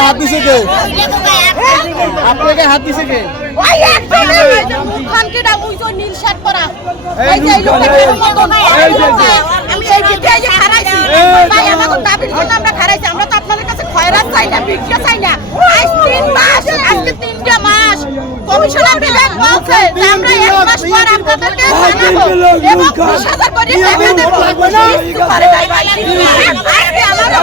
হাত দিছে কে? আপনাকে হাত দিছে কে ওই একটা মুখানকেটা ওই যে নীল শার্ট পরা। এই যে এই লোকটার মতো না আমি এই যে এই যে খারাইছি ভাই আমাদের দাবির জন্য আমরা খারাইছি আমরা তো আপনাদের কাছে খয়রাত চাই না ভিক্ষা চাই না আজ তিন মাস আজকে তিনটা মাস কমিশনার বিভাগ বলছে যে আমরা এক মাস পর আপনাদেরকে জানাব এবং বিশ হাজার করে টাকা দেবো কিস্তি নাই ভাই। আজকে আমাদের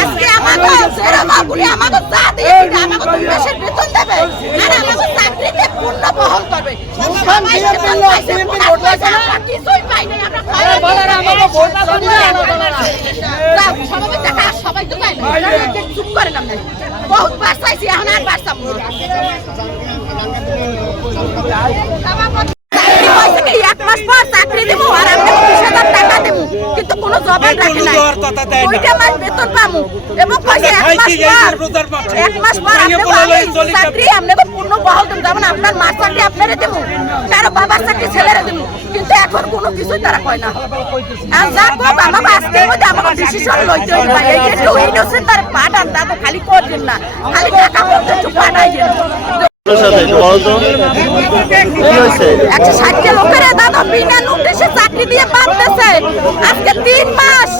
আজকে আমাদের সেরা বাবুরি আমাদের চা দিয়ে দিবে, আমাদের দুই বেতন দেবে আর আমাদের চাকরিতে পূর্ণ বহন করবে আমরা কিছুই পাই আমরা সবাই তো পাই চুপ করে নাম বহুত বার চাইছি, এখন আর বার চাবো না। চাকরি হয়েছে কি, এক মাস পর চাকরি দেবো আর আপনাকে বিশ হাজার টাকা দেবো কিন্তু কোনো জবাব বেতন রাখে নাই। দেওয়ার কথা দেয় না। দুইটা মাস বেতন পাবো এবং কইছে এক মাস পর এক মাস পর খাইয়ে আপনাকে বলে লই আমি চলি চাকরি আপনাকে পূর্ণ বহাল দেবো। যেমন আপনার মার চাকরি আপনারে দেবো কারও বাবার চাকরি ছেলেরে দেবো। কিন্তু এখন কোনো কিছুই তারা কয় না। আর যা কোক আমাকে আজকের মধ্যে আমাকে ডিসিশন লইতে হইবে ভাই। এই যে ইনোসেন্ট তার পাঠান তা তো খালি করবেন না। খালি টাকা পড়তে একটু পাঠাই দেন সাথে একটু বলো তো। কি হয়েছে একশো ষাটটা লোকের দাদা বিনা নোটিশে চাকরি দিয়ে বাঁধতেছে আজকে তিন মাস।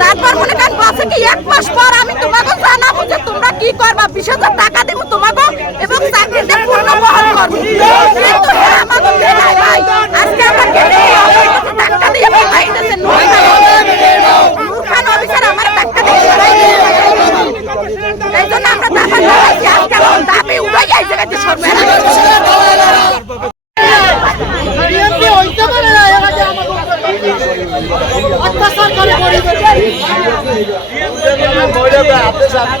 তারপর মনে করেন বলছে কি, এক মাস পর আমি তোমাকে জানাব যে তোমরা কি করবা। বিশ হাজার টাকা দেবো তোমাকে এবং চাকরিতে পূর্ণ বহন করব কিন্তু হ্যাঁ আজকে আমরা টাকা দিয়ে পাঠাইতেছে নূর খান নূর খান অফিসার আমার টাকা দিয়ে এই আমরা দাবা আজকে দাবি উড়ে যায় জায়গাতে সরকার খান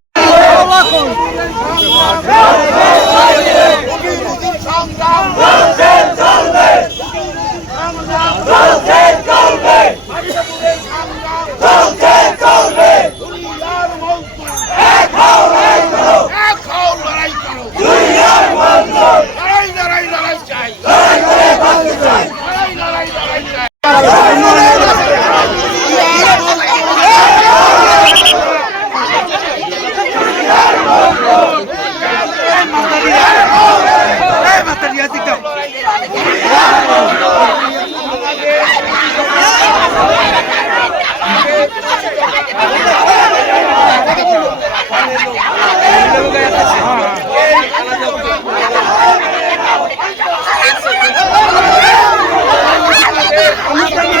Vamos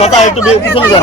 কথা একটু পিছনে যান।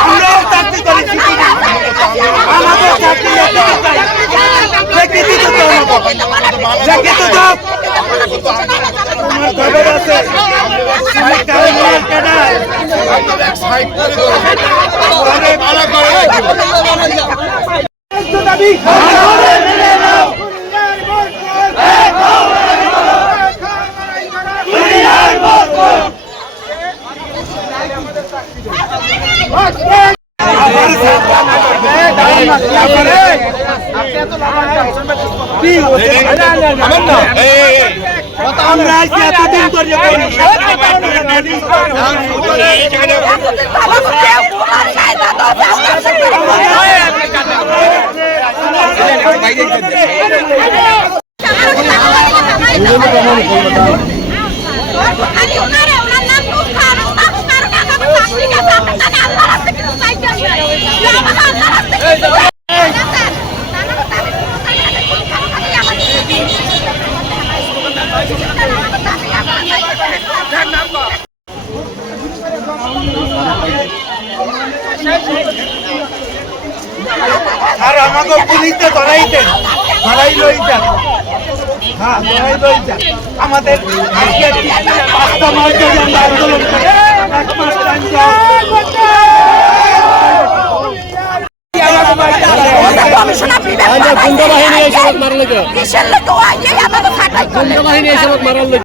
আমরাও চাকরি করি শিখিনি আমাদের চাকরি লেখা চাই লেখিত তো লেখিত দাও তোমার খবর আছে আমি কারণ কাটাই কি হচ্ছে? আমরা আজকে এতদিন ধরে করি আমি ওনারে ওনার নাম নূর খান ওনার ওনার নাম আমি চাকরি কাছে আপনার জানে আল্লাহর রাস্তায় কিছু চাইতে আমি আমাকে পুলিশে ধরাইতেন ধরাই লইতেন। হ্যাঁ ধরাই লইতেন। আমাদের আজকে পাঁচটা মাস ধরে আমরা আন্দোলন করি। এক মাস টাইম গুন্ডা বাহিনী এসে মারার লোক?